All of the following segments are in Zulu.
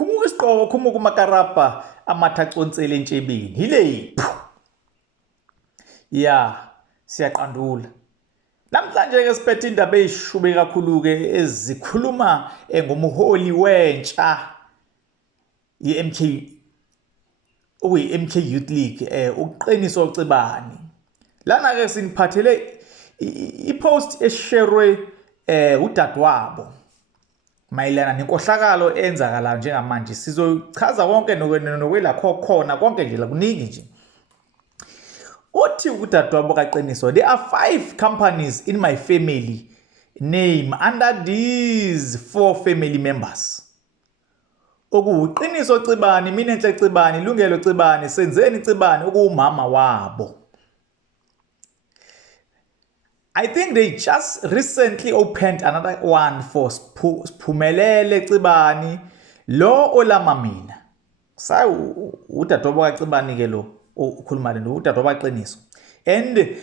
khumuka isiqoko khumuka umakarapa amathaconsele entshebeni hile siyaqandula namhlanje ke siphethe indaba ezishube kakhulu ke ezikhuluma ngomholi wentsha yeMK MK Youth League uqiniso Cebani lana ke siniphathele ipost esharwe udadewabo mayelana nenkohlakalo enzakala njengamanje sizochaza konke nokwela khona konke nje la kuningi nje uthi udadewabo kaQiniso there are 5 companies in my family name under these 4 family members okuqiniso Cebani mina enhle Cebani Lungelo Cebani senzeni Cebani okuwumama wabo. I think they just recently opened another one for Sphumelele Cebani lo olama mina sa udadewabo kaCebani ke lo ukhuluma le udadewabo kaQiniso and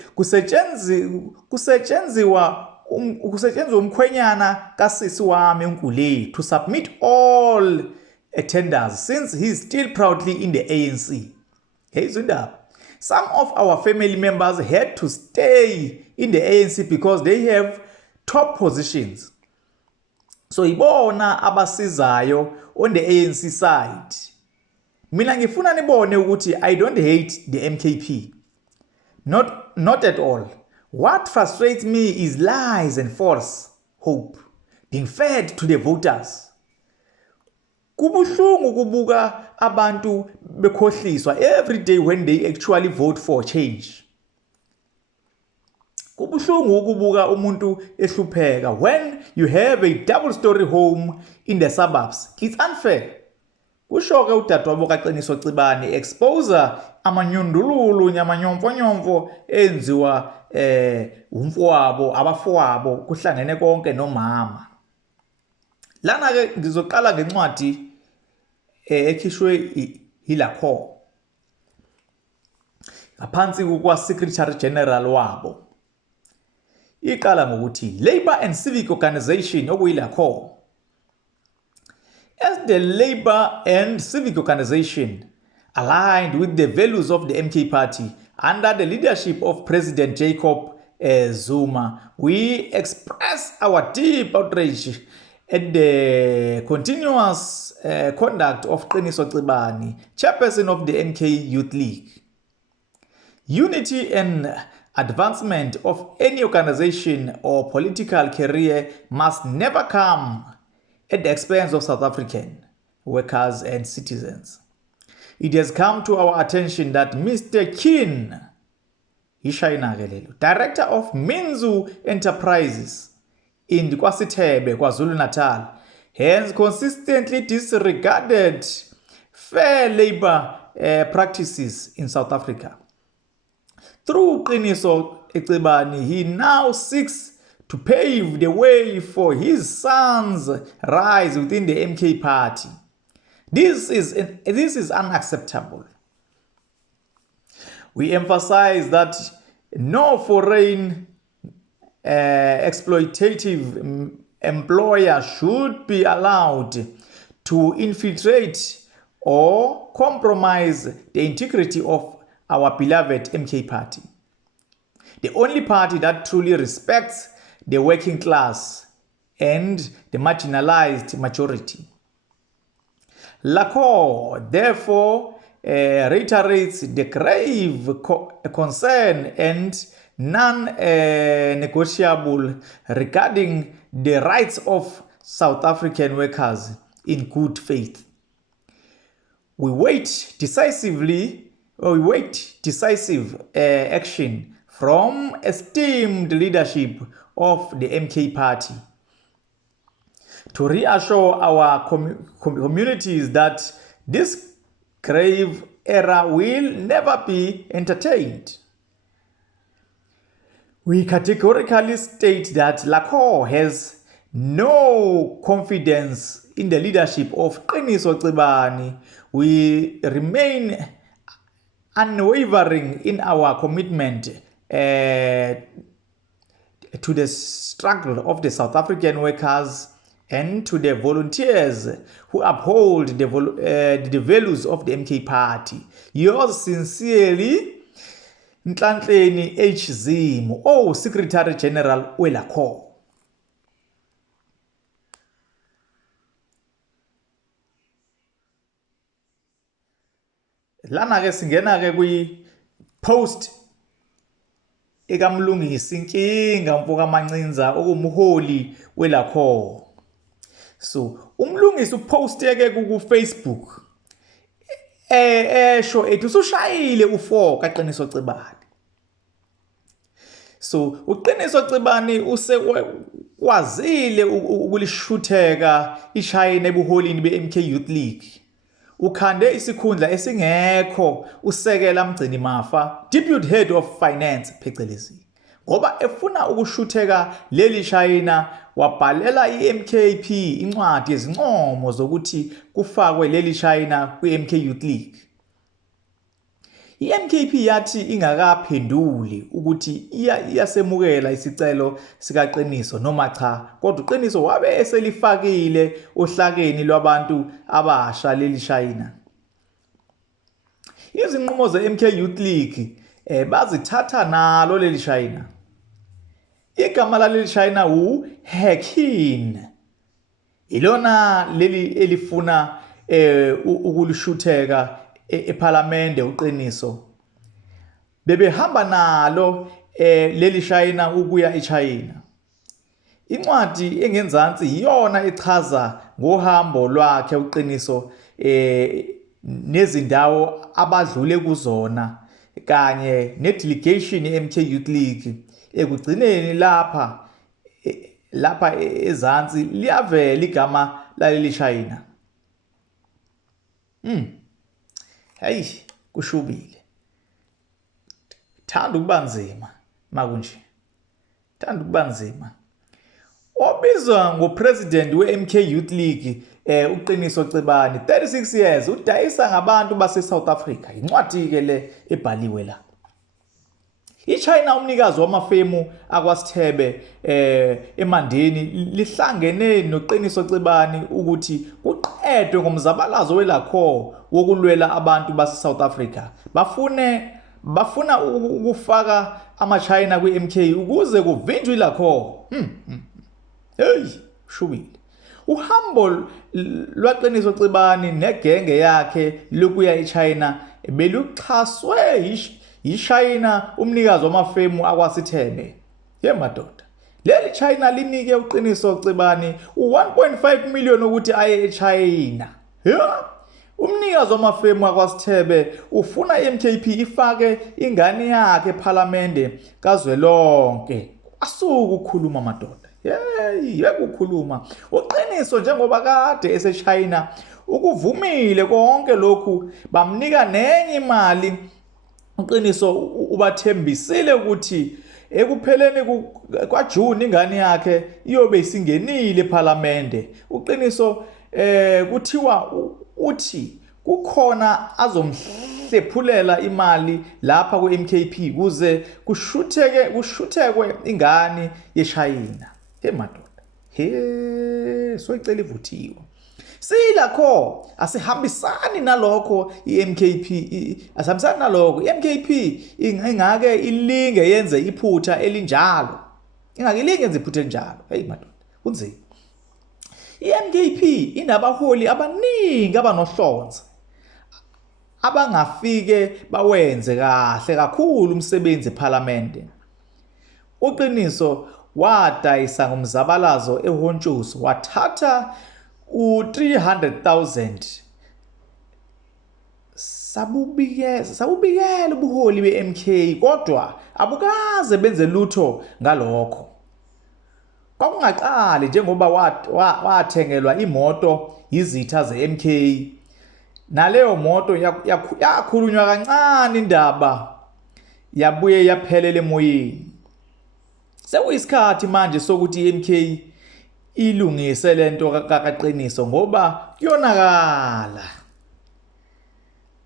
kusetshenzwa umkhwenyana kasisi wami uNkule to submit all attenders since he's still proudly in the ANC. Hey Zunda, some of our family members had to stay in the ANC because they have top positions. So ibona abasizayo on the ANC side. Mina ngifuna nibone ukuthi I don't hate the MKP. Not at all. What frustrates me is lies and false hope being fed to the voters. Kubuhlungu kubuka abantu bekhohliswa every day when they actually vote for change. Kubuhlungu kubuka umuntu ehlupheka when you have a double story home in the suburbs. It's unfair. Kushoke udadewabo kaQiniso Cebani expose amanyundululu nyamanyomfonyomfo enziwa umfowabo abafowabo kuhlangene konke nomama. Lana ke ngizoqala ngencwadi ekhishwe hilakho ngaphansi kwa Secretary General wabo. Iqala ngokuthi Labour and Civic Organization okuyilakho. As the Labour and Civic Organization aligned with the values of the MK Party under the leadership of President Jacob Zuma, we express our deep outrage at the continuous conduct of Qiniso Cebani, chairperson of the MK Youth League. Unity and advancement of any organization or political career must never come at the expense of South African workers and citizens. It has come to our attention that Mr. Kin, director of Minzu Enterprises in KwaSithebe, KwaZulu-Natal, has consistently disregarded fair labor practices in South Africa. Through Qiniso Cebani, he now seeks to pave the way for his son's rise within the MK Party. This is unacceptable. We emphasize that no foreign exploitative employer should be allowed to infiltrate or compromise the integrity of our beloved MK Party, the only party that truly respects the working class and the marginalized majority. LACO therefore reiterates the grave concern and non-negotiable regarding the rights of South African workers in good faith. We wait decisive action from esteemed leadership of the MK Party to reassure our communities that this grave error will never be entertained. We categorically state that LACO has no confidence in the leadership of Qiniso Cebani. We remain unwavering in our commitment to the struggle of the South African workers and to the volunteers who uphold the values of the MK Party. Yours sincerely, Nhlanhleni H. Zimo, Secretary General weLACORE. Lana ke singena ke kwi post ekamlungisi inkinga mfoka Mancinza okumholi weLACORE. So umlungisi uposte ke ku Facebook esho ethi usushayile u4 kaQiniso Cebane. So uQiniso Cebane usekwazile ukulishuteka iShayina ebuholini beMK Youth League. Ukhande isikhundla esingekho usekela Mgcini Mafa, Deputy Head of Finance phecelezi. Ngoba efuna ukushutheka leli Shayina wabhalela iMKP incwadi yezincomo zokuthi kufakwe leli Shayina kwiMK Youth League. iMKP yathi ingakaphenduli ukuthi iyasemukela isicelo sikaQiniso noma cha, kodwa uQiniso wabe eselifakile ohlakeni lwabantu abasha leli Shayina. Izinqumo zeMK Youth League bazithatha nalo leli Shayina. Igama laleli Shayina uHekin. Ilona leli elifuna ukulishutheka eParliament uQiniso. Bebehamba nalo leli Shayina ukuya eChina. Incwadi engenzansi iyona echaza ngohambo lwakhe uQiniso nezindawo abadlule kuzona kanye nedelegation yeMK Youth League. Ekugcineni lapha ezansi liyavela igama laleli Shayina. Hey, kushubile. Thanda ukuba nzima makunje. Thanda ukuba nzima. Obizwa ngopresident weMK Youth League uQiniso Cebane 36 years udayisa ngabantu base South Africa. Incwadi ke le ebhaliwe la. iChina umnikazi wamafemu akwaSithebe eMandeni lihlangene noQiniso Cebane ukuthi kuqedwe ngomzabalazo weLACORE wokulwela abantu base South Africa. Bafuna ukufaka amaChina kwiMK ukuze kuvinjwe iLACORE. Hey, shubile. Uhambo lwaQiniso Cebane negenge yakhe lokuya eChina beluxhaswe iShayina umnikazi wamafemu akwaSithebe. Madoda. Leli China linike uQiniso Cebane u1.5 million ukuthi aye eChina. Umnikazi wamafemu akwaSithebe ufuna iMKP ifake ingane yakhe eParliament kazwelonke. Asuku ukukhuluma madoda. Yekukhuluma. uQiniso njengoba kade eseChina ukuvumile konke lokhu bamnika nenye imali. uQiniso ubathembisile ukuthi ekupheleni kwaJune ingane yakhe iyobe isingenile eParliament. uQiniso kuthiwa uthi kukhona azomhlephulela imali lapha kweMKP kuze kushuthekwe ingane yeShayina. Madoda. Soyicela ivuthiwe. SiLACORE asihambisani nalokho iMKP asihambisani nalokho iMKP ingake ilinge yenze iphutha elinjalo. Ingake ilinge yenze iphutha elinjalo. Madoda, kunzima. iMKP inabaholi abaningi abanohlonze abangafike bawenze kahle kakhulu umsebenzi eParliament. uQiniso wadayisa ngomzabalazo eHontshusi wathatha u300,000 sabubikela ubuholi beMK kodwa abukaze benze lutho ngalokho. Kwakungaqali njengoba wathengelwa imoto izitha zeMK. Naleyo moto yakhulunywa kancane indaba yabuye yaphelela emoyeni. Sekuyisikhathi manje sokuthi iMK ilungise lento kaQiniso ngoba kuyonakala.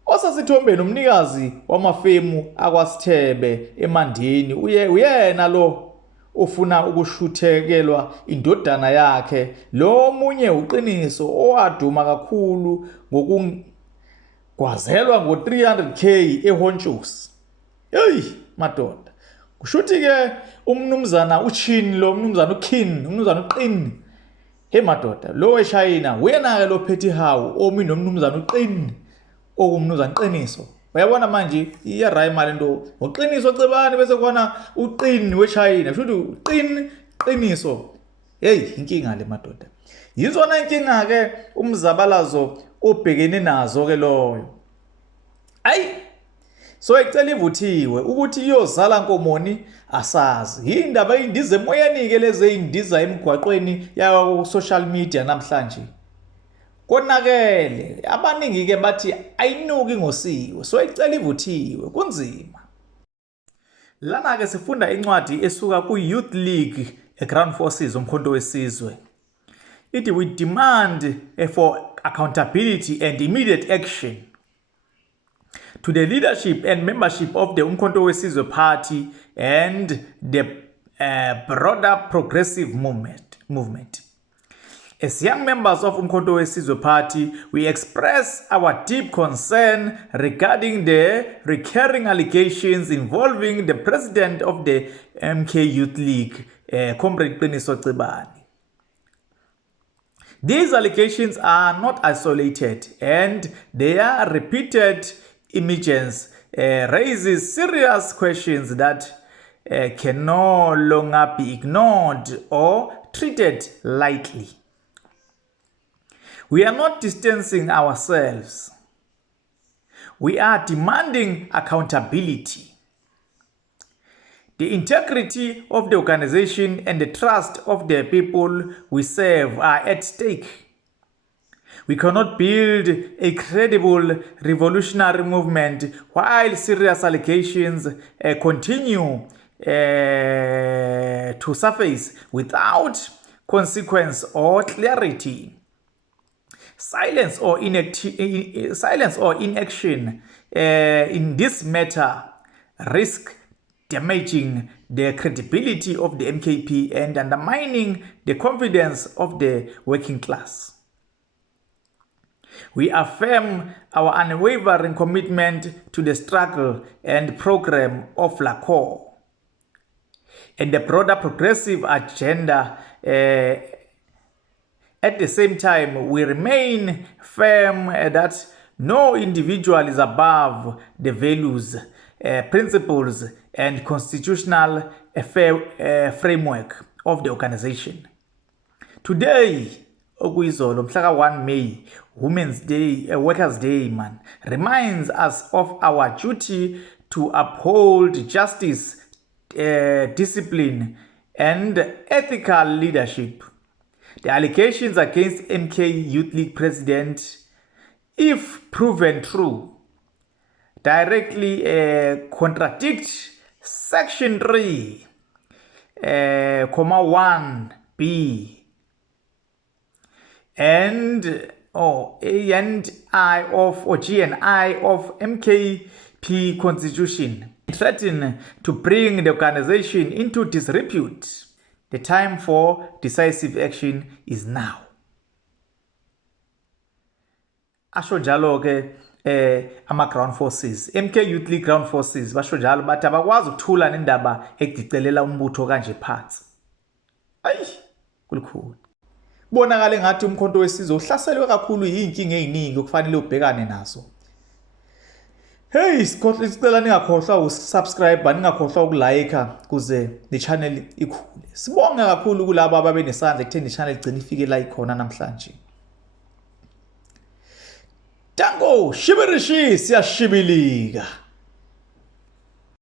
Osasithombeni umnikazi wamafemu akwaSithebe eMandeni uyena lo ufuna ukushuthekelwa indodana yakhe lo omunye uqiniso owaduma kakhulu ngokugwazelwa ngo300k eHonchusi. Hey madoda, kushuthi ke umnumzana uChin lo umnumzana uKin umnumzana uQin, hey madoda, lo eShayina uyena ke lo phethe hawu omi nomnumzana uQin okumnumzana Qiniso. Uyabona manje iyarayima lento uqiniso cebani bese khona uqini weShayina kusho ukuthi Qiniso. Hey inkinga le madoda, yizona inkinga ke umzabalazo obhekene nazo ke loyo. Ayi so ecela ivuthiwe ukuthi iyozala Nkomoni asazi indaba eyindiza emoyeni ke lezi eyindiza emgwaqweni ya social media namhlanje. Konakele abaningi ke bathi ayinuki ngosiwe, so ecela ivuthiwe kunzima. Lana ke sifunda incwadi esuka ku Youth League eGround Forces umkhonto wesizwe. Ithi we demand for accountability and immediate action to the leadership and membership of the Umkhonto wesizwe Party and the broader progressive movement. As young members of Umkhonto wesizwe Party, we express our deep concern regarding the recurring allegations involving the president of the MK Youth League, Comrade Qiniso Cebane. These allegations are not isolated, and their repeated emergence raises serious questions that can no longer be ignored or treated lightly. We are not distancing ourselves. We are demanding accountability. The integrity of the organization and the trust of the people we serve are at stake. We cannot build a credible revolutionary movement while serious allegations continue to surface without consequence or clarity. Silence or inaction in this matter risk damaging the credibility of the MKP and undermining the confidence of the working class. We affirm our unwavering commitment to the struggle and program of LACOR and the broader progressive agenda. At the same time, we remain firm that no individual is above the values, principles, and constitutional framework of the organization. Today, okuyizolo mhla 1 May, Women's Day, Workers' Day, reminds us of our duty to uphold justice, discipline, and ethical leadership. The allegations against MK Youth League president, if proven true, directly contradict Section 3, 1B and A and I of or G and I of MKP Constitution, threaten to bring the organization into disrepute. The time for decisive action is now. Asho njalo ke ama-ground forces, MK Youth League ground forces basho njalo bathi abakwazi ukuthula nendaba ekudicelela umbutho kanje phansi. Ayi kulikhulu. Bonakala ngathi umkhonto wesizwe uhlaselwe kakhulu yinkinga eziningi okufanele ubhekane nazo. Hey, sicela ningakhohlwa ukusubscribe, ningakhohlwa ukulike kuze le channel ikhule. Sibonga kakhulu kulabo ababenesandla ekutheni i-channel igcine ifike la ikhona namhlanje. Tango, shibirishi siyashibilika.